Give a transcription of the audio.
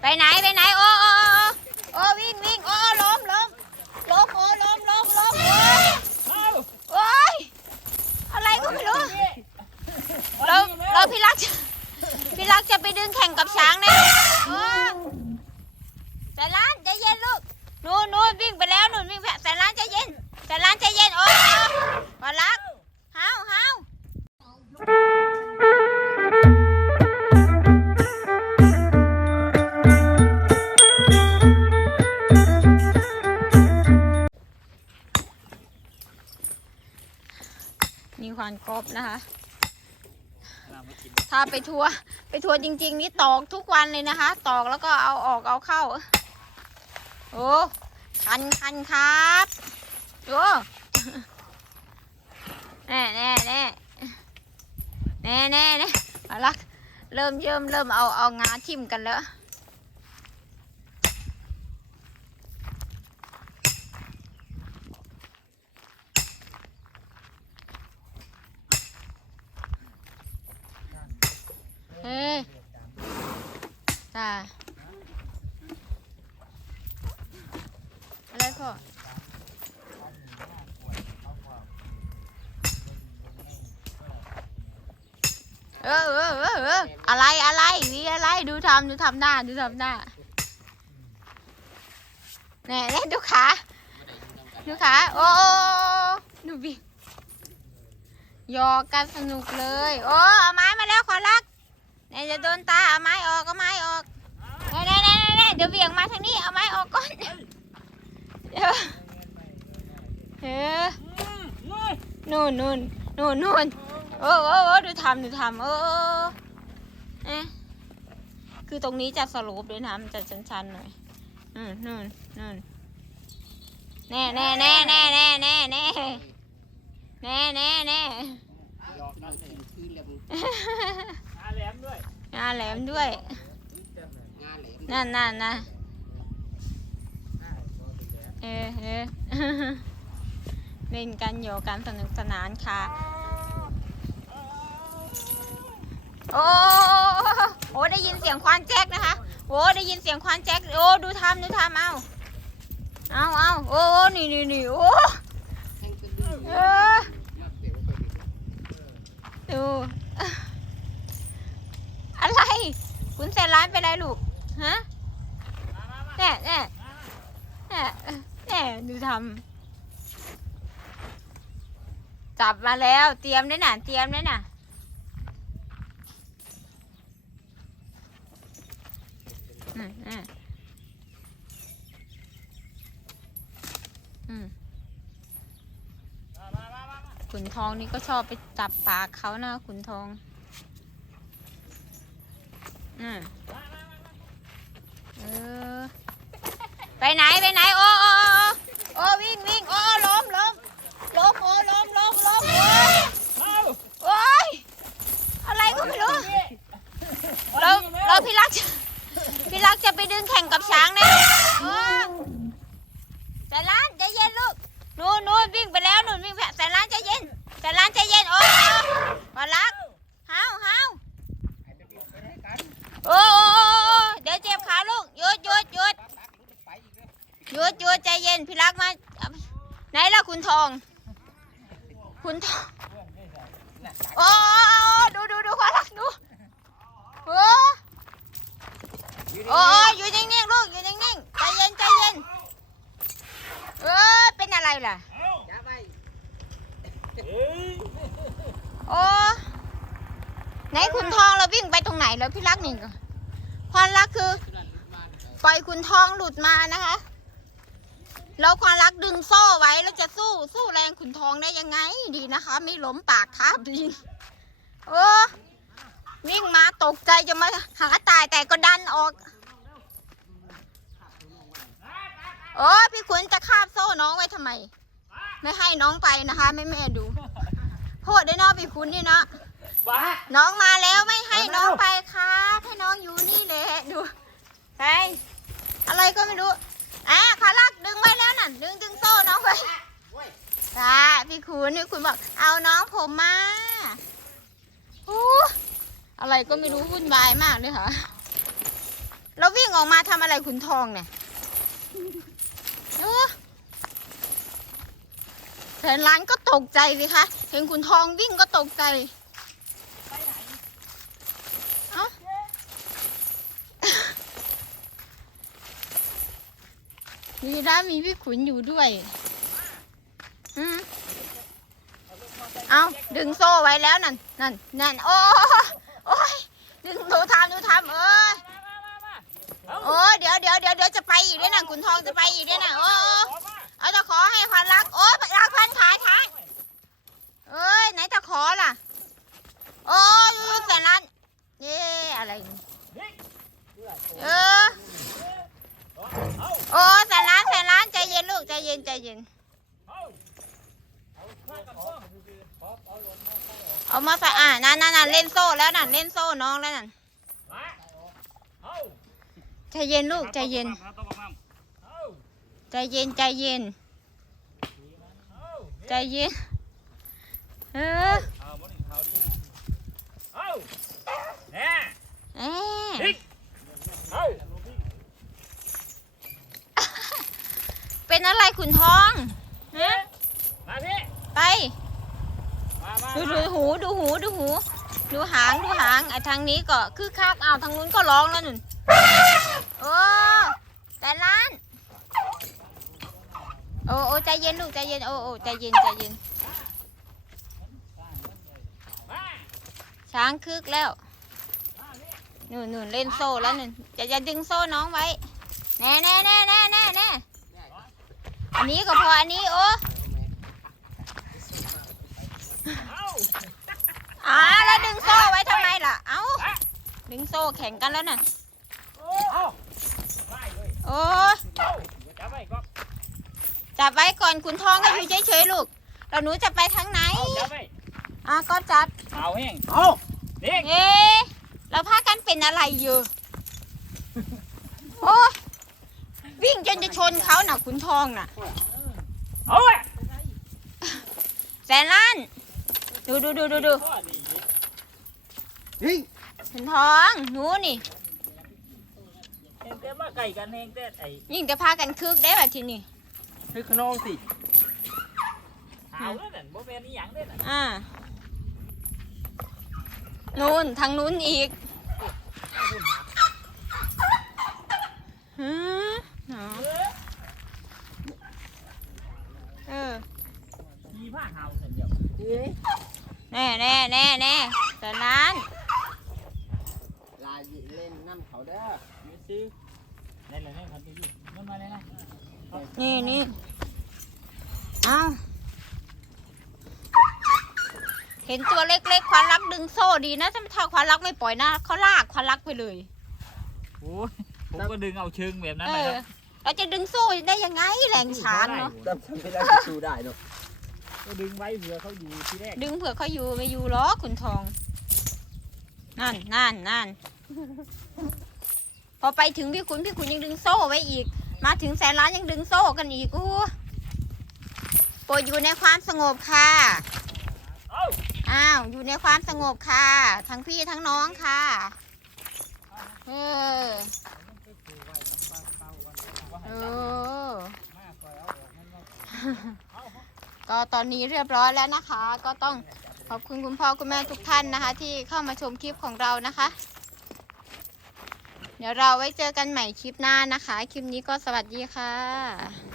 ไปไหนไปไหนโอ้โอ้โอ้โอ้วิ่งวิ่งโอ้ล้มล้มล้มโอ้ล้มล้มล้มโอ้โอ้ยอะไรก็ไม่รู้เราเราพี่รักจะพี่รักจะไปดึงแข่งกับช้างนะโอ้แต่ร้านใจเย็นลูกนู่นนู่นวิ่งไปแล้วนู่นวิ่งไปแต่ร้านใจเย็นแต่ร้านใจเย็นโอ้พอรัก นี่ควานกบนะคะ ถ้าไปทัวร์ไปทัวร์จริง ๆ นี่ตอกทุกวันเลยนะคะ ตอกแล้วก็เอาออกเอาเข้า โอ้คันคันครับโอ้แน่แน่แน่แน่แน่แน่มาลัก เริ่มเยิ่มเริ่มเอาเอางาทิ่มกันแล้ว เฮ้ย จ้าอะไรพ่อเออเออเออเอออะไรอะไรมีอะไรดูทำดูทำหน้าดูทำหน้าแน่แน่นดูขาดูขาโอ้โอ้ดูบิหยอกกันสนุกเลย โอ้ แน่จะโดนตาเอาไม้ออกเอาไม้ออกแน่แน่แน่แน่แน่เดี๋ยวเบี่ยงมาทางนี้เอาไม้ออกก่อนเดี๋ยวเออนู่นนู่นนู่นนู่นโอ้โอ้โอ้ดูทำดูทำโอ้โอ้เอ๊ะคือตรงนี้จะสโลปด้วยนะมันจะชันๆหน่อยอืมนู่นนู่นแน่แน่แน่แน่แน่แน่แน่แน่แน่แน่ งาแหลมด้วยงาแหลมด้วย นั่นนั่นนะเออเออเล่นกันโยกันสนุกสนานค่ะ โอ้โอ้ได้ยินเสียงควานแจ็คนะคะ โอ้ได้ยินเสียงควานแจ็คโอ้ดูทำดูทำเอาเอาเอาโอ้นี่นี่นี่โอ้แทงกระดือเออดิ ดูอะไร คุณแสนร้านไปนไรลูก ฮะแน่แน่แน่แน่ดูทำจับมาแล้ว เตรียมด้น่ะ เตรียมด้น่ะ อืมอืมอืมขุนทองนี่ก็ชอบไปจับปากเขานะขุนทอง อืมเออ ไปไหนไปไหน โอ้โอ้โอ้โอ้วิ่งวิ่งโอ้ล้มล้มล้มโอ้ล้มล้มล้มโอ้โอ้ยอะไรก็ไม่รู้ เราเราพี่รักจะพี่รักจะไปดึงแข่งกับช้างนะโอ้แต่ร้านใจเย็นลูกนู่นนู่นวิ่งไปแล้วนู่นวิ่งไปแต่ร้านใจเย็นแต่ร้านใจเย็นโอ้พอรักห้าวห้าวโอ้โอ้โอ้โอ้เดี๋ยวเจ็บขาลูกหยุดหยุดหยุด ไปอีกเลย หยุดหยุดใจเย็ นพี่รักมาไหนล่ะคุณทอง คุณทองโอ้ดูดูดูความรักดูโอ้โอ้อยู่นิ่งๆลูกอยู่นิ่งๆใจเย็นใจเย็นเออเป็นอะไรล่ะจ้าไปโอ้ไหนคุณทองเราวิ่งไปตรงไหนแล้วพี่รักนี่ควานรักคือ ปล่อยคุณทองหลุดมานะคะ แล้วควานรักดึงโซ่ไว้แล้วจะสู้สู้แรงขุนทองได้ยังไงดีนะคะ ไม่ล้มปากคาบดินโอ้วิ่งมาตกใจจะมาหาตายแต่ก็ดันออกโอ้พี่ขุนจะคาบโซ่น้องไว้ทำไม ไม่ให้น้องไปนะคะแม่แม่ๆดูโทษด้วยเนาะพี่ขุนนี่เนาะว้าน้องมาแล้วไม่ให้น้องไปครับให้น้องอยู่นี่แหละดูไปอะไรก็ไม่รู้อะขาลักดึงไว้แล้วน่ะดึงดึงโซ่น้องไว้จ้าพี่ขุนพี่ขุนบอกเอาน้องผมมาอู้อะไรก็ไม่รู้วุ่นวายมากเลยค่ะแล้ววิ่งออกมาทำอะไรขุนทองเนี่ยเออแสนล้านก็ตกใจสิคะ เห็นขุนทองวิ่งก็ตกใจไปไหนเอ้ามีร้านมีพี่ขุนอยู่ด้วยอืม เอาดึงโซ่ไว้แล้วนั่นนั่นนั่นโอ้โอ้ยดึงดูทำดูทำเอ้ยมามามาเอโอ้ยเดี๋ยวเดี๋ยวเดี๋ยวเดี๋ยวจะไปอีกด้วยนะขุนทองจะไปอีกด้วยนะโอ้เอาตะขอให้พันรักโอ้ยรักพันขายขายเอ้ยไหนตะขอล่ะ โอ้ยแสนล้านเย่อะไรนี่ นี่ เออ เอา โอ้แสนล้านแสนล้านใจเย็นลูกใจเย็นใจเย็น เอาเอาข้ากับพ่อ เอามาใส่อ่า นั่นนั่นนั่นเล่นโซ่แล้วนั่นเล่นโซ่น้องแล้วนั่นมาเอาใจเย็นลูกใจเย็นต้องมาเอาใจเย็น ใจเย็น เอาใจเย็นเออเอาบ่ถึงเขาดีเอาแน่เอ๊ะนี่เอาเป็นอะไรขุนทองฮะมาพี่ไปมามาดูดูหูดูหูดูหู ดูหางดูหางไอ้ทางนี้ก็คือคักเอาทางนู้นก็ร้องแล้วนุ่นโอ้แต่ล้านโอ้โอ้ใจเย็นลูกใจเย็นโอ้โอ้ใจเย็นใจเย็นช้างคึกแล้วนู่นนู่นเล่นโซ่แล้วนู่นจะจะดึงโซ่น้องไว้แน่แน่แน่แน่แน่แน่อันนี้ก็พออันนี้โอ้ เอา อ่าแล้วดึงโซ่ไว้ทำไมล่ะ เอ้า ดึงโซ่แข่งกันแล้วน่ะเอาไปเลยโอ้ยเอาจับไว้ก็จับไว้ก่อนคุณทองก็อยู่เฉยๆลูกเราหนูจะไปทางไหนเอาจับไว้อะก็จับ เอาแห้งเอาเด็กเอ๊ะเราพากันเป็นอะไรอยู่ โอ้ยวิ่งจนจะชนเขาน่ะคุณทองน่ะ เอาไว้แสนล้าน ดูดูดูดูดูข้ อดียิงคุณทองหนูนี่เห็นแต่ว่าไก่กันเองแต่ไอ้ยิ่งจะพากันคึกได้แบบทีนี่ให้ขนองสิเอาแล้วนั่นบ่แม่นอีหยังเด้อน่ะอ่านู่นทางนู้นอีกฮึหนอเออเออมีผ้าเห่าเส้นเดียวแน่แน่แน่แน่แต่นั้นลาย เล่นน้ำเขาเด้อมีซื้อนั่นแหละนั่นคันที่อยู่มันมาเลยนะนี่นี่เอาเห็นตัวเล็กๆควานลักดึงโซ่ดีนะถ้าควานลักไม่ปล่อยนะเขาลากควานลักไปเลยโอ้ยผมก็ดึงเอาเชิงแบบนั้นเอนะอครับเราจะดึงโซ่ได้ยังไงแรงช้านเนาะจำฉันไม่ได้สู้ได้เนาะก็ดึงไว้เผื่อเขาอยู่ที่แรกดึงเผื่อเขาอยู่ไม่อยู่หรอกขุนทอง นั่นนั่นนั่น พอไปถึงพี่ขุนพี่ขุนยังดึงโซ่ไว้อีก มาถึงแสนล้านยังดึงโซ่กันอีกโอ้โปรดอยู่ในความสงบค่ะอาอ้าวอยู่ในความสงบค่ะ ทั้งพี่ทั้งน้องค่ะเออเออก็ตอนนี้เรียบร้อยแล้วนะคะ ก็ต้องขอบคุณคุณพ่อคุณแม่ทุกท่านนะคะ ที่เข้ามาชมคลิปของเรานะคะ เดี๋ยวเราไว้เจอกันใหม่คลิปหน้านะคะ คลิปนี้ก็สวัสดีค่ะ